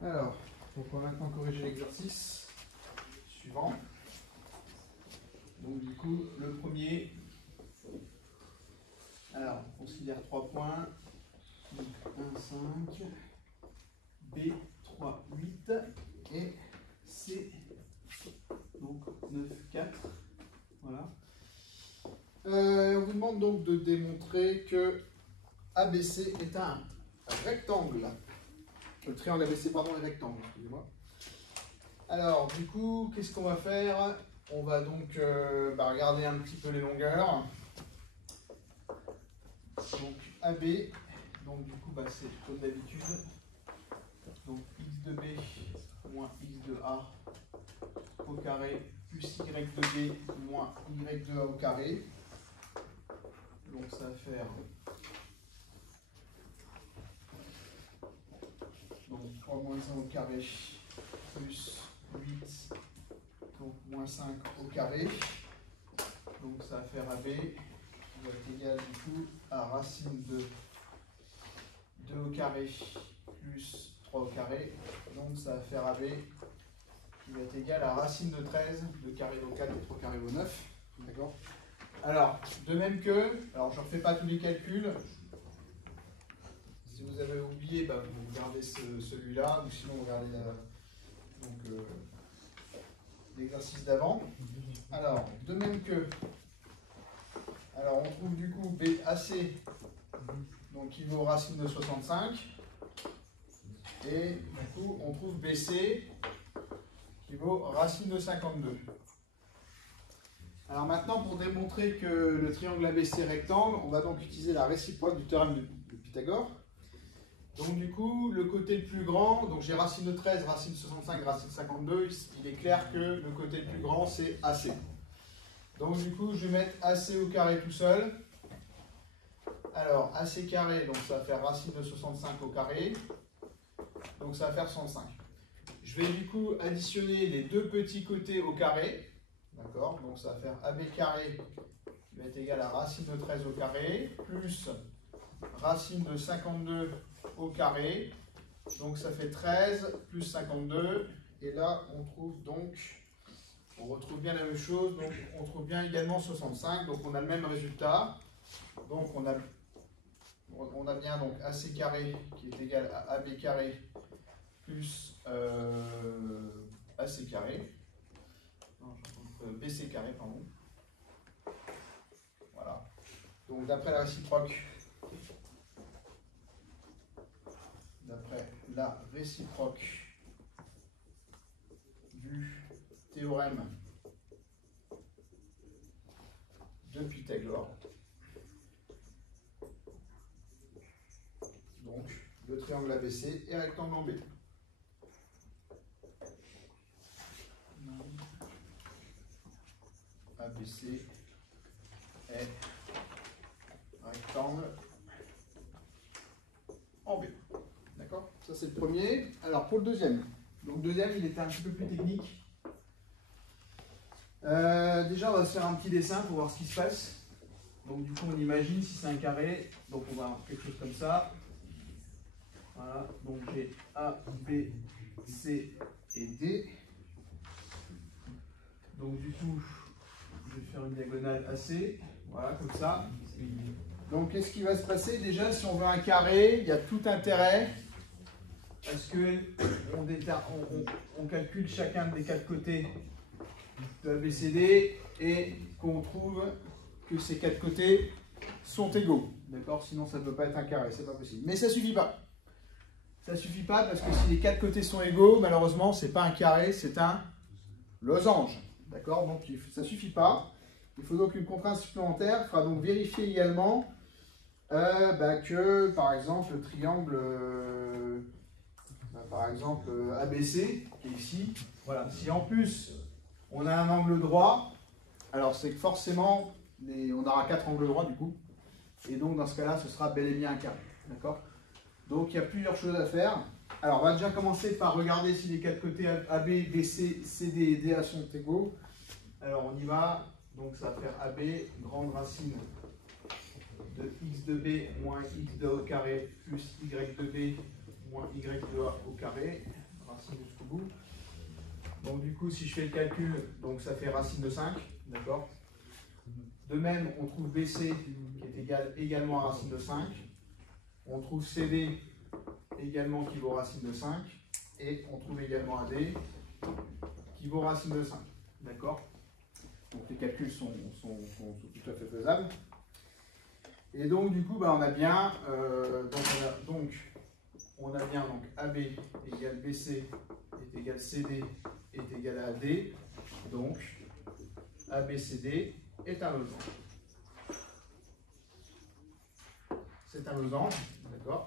Alors, donc on va maintenant corriger l'exercice suivant. Donc du coup, le premier, alors on considère 3 points, donc 1, 5, B, 3, 8, et C, donc 9, 4, voilà. On vous demande donc de démontrer que ABC est un rectangle. Le triangle ABC, pardon, est rectangle, excusez-moi. Alors, du coup, qu'est-ce qu'on va faire? On va donc regarder un petit peu les longueurs. Donc, AB, donc du coup, c'est comme d'habitude. Donc, x de B moins x de A au carré plus y de B moins y de A au carré. Donc, ça va faire donc 3 moins 1 au carré plus 8, donc moins 5 au carré. Donc ça va faire AB qui va être égal du coup à racine de 2 au carré plus 3 au carré. Donc ça va faire AB qui va être égal à racine de 13, 2 carré vaut 4 et 3 carré vaut 9. D'accord? Alors, de même que, alors je ne refais pas tous les calculs. Si vous avez oublié, vous regardez celui-là, ou sinon vous regardez l'exercice d'avant. Alors, de même que, alors on trouve du coup BAC, donc qui vaut racine de 65, et du coup on trouve BC qui vaut racine de 52. Alors maintenant, pour démontrer que le triangle ABC est rectangle, on va donc utiliser la réciproque du théorème de Pythagore. Donc du coup, le côté le plus grand, donc j'ai racine de 13, racine de 65, racine de 52, il est clair que le côté le plus grand c'est AC. Donc du coup, je vais mettre AC au carré tout seul. Alors AC carré, donc ça va faire racine de 65 au carré, donc ça va faire 105. Je vais du coup additionner les deux petits côtés au carré, d'accord, donc ça va faire AB carré qui va être égal à racine de 13 au carré, plus racine de 52 au carré, donc ça fait 13 plus 52, et là on trouve donc, on retrouve bien la même chose, donc on trouve bien également 65, donc on a le même résultat, donc on a bien donc AC carré qui est égal à AB carré plus AC carré, non, BC carré, pardon, voilà, donc d'après la réciproque, du théorème de Pythagore, donc le triangle ABC est rectangle en B. ABC est rectangle en B. D'accord? Ça c'est le premier. Alors pour le deuxième. Donc le deuxième, il était un petit peu plus technique. Déjà, on va se faire un petit dessin pour voir ce qui se passe. Donc du coup, on imagine si c'est un carré. Donc on va avoir quelque chose comme ça. Voilà. Donc j'ai A, B, C et D. Donc du coup, je vais faire une diagonale AC. Voilà, comme ça. Donc qu'est-ce qui va se passer? Déjà, si on veut un carré, il y a tout intérêt à ce qu'on calcule chacun des quatre côtés de ABCD et qu'on trouve que ces quatre côtés sont égaux. D'accord? Sinon, ça ne peut pas être un carré, c'est pas possible. Mais ça ne suffit pas. Ça ne suffit pas parce que si les quatre côtés sont égaux, malheureusement, ce n'est pas un carré, c'est un losange. D'accord? Donc ça ne suffit pas. Il faut donc une contrainte supplémentaire. Il faudra donc vérifier également que, par exemple, le triangle ABC, qui est ici, voilà. Si en plus on a un angle droit, alors c'est que forcément on aura 4 angles droits du coup, et donc dans ce cas-là, ce sera bel et bien un carré. D'accord? Donc il y a plusieurs choses à faire. Alors on va déjà commencer par regarder si les quatre côtés AB, BC, CD et DA sont égaux. Alors on y va. Donc ça va faire AB, grande racine de x de B moins x de A au carré plus y de B moins y de A au carré. racine jusqu'au bout. Donc du coup, si je fais le calcul, donc ça fait racine de 5, d'accord. De même, on trouve BC qui est égal également à racine de 5. On trouve CD également qui vaut racine de 5. Et on trouve également AD qui vaut racine de 5. D'accord. Donc les calculs sont tout à fait faisables. Et donc du coup, bah, on a bien, on a bien AB égale BC est égal CD est égal à AD. Donc ABCD est un losange. C'est un losange, d'accord.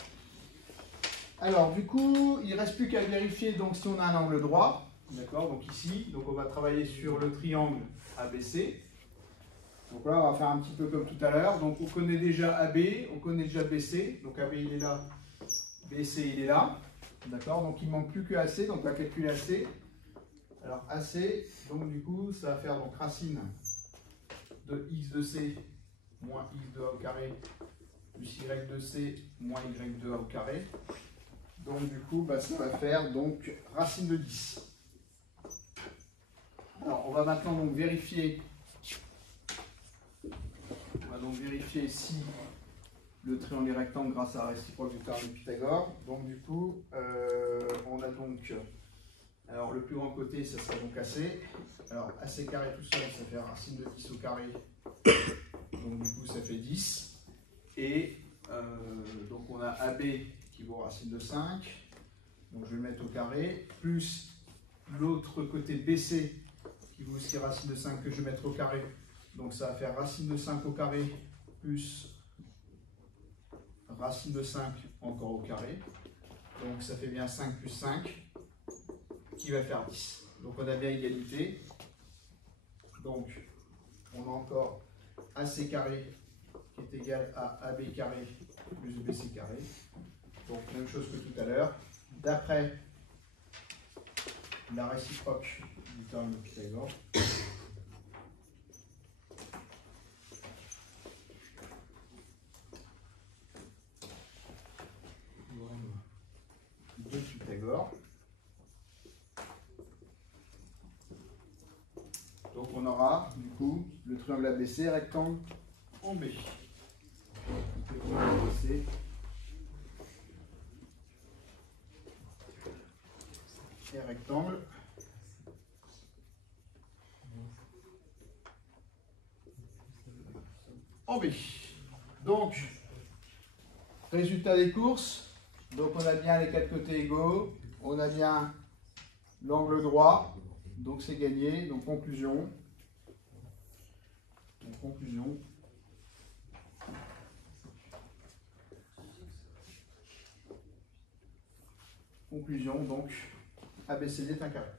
Alors du coup, il ne reste plus qu'à vérifier donc, si on a un angle droit. D'accord, donc ici, donc on va travailler sur le triangle ABC. Donc là, on va faire un petit peu comme tout à l'heure. Donc on connaît déjà AB, on connaît déjà BC. Donc AB il est là, BC il est là. D'accord, donc il ne manque plus que AC, donc on va calculer AC. Alors AC, donc du coup, ça va faire donc racine de x de C moins x de A au carré plus y de C moins y de A au carré. Donc du coup, bah, ça va faire donc racine de 10. Alors on va maintenant donc vérifier. On va donc vérifier si le triangle est rectangle grâce à la réciproque du théorème de Pythagore. Donc du coup, on a donc, alors le plus grand côté, ça sera donc AC. Alors AC carré tout seul, ça fait racine de 10 au carré. Donc du coup, ça fait 10. Et donc on a AB qui vaut racine de 5. Donc je vais le mettre au carré. Plus l'autre côté BC qui vaut aussi racine de 5 que je vais mettre au carré. Donc ça va faire racine de 5 au carré plus racine de 5 encore au carré. Donc ça fait bien 5 plus 5 qui va faire 10. Donc on a bien égalité. Donc on a encore AC carré qui est égal à AB carré plus BC carré. Donc même chose que tout à l'heure. D'après la réciproque du théorème de Pythagore. De Pythagore. Donc on aura du coup le triangle ABC rectangle en B. Le triangle ABC et rectangle en B. Donc, résultat des courses. Donc on a bien les quatre côtés égaux, on a bien l'angle droit, donc c'est gagné. Donc conclusion. Conclusion, donc ABCD est un carré.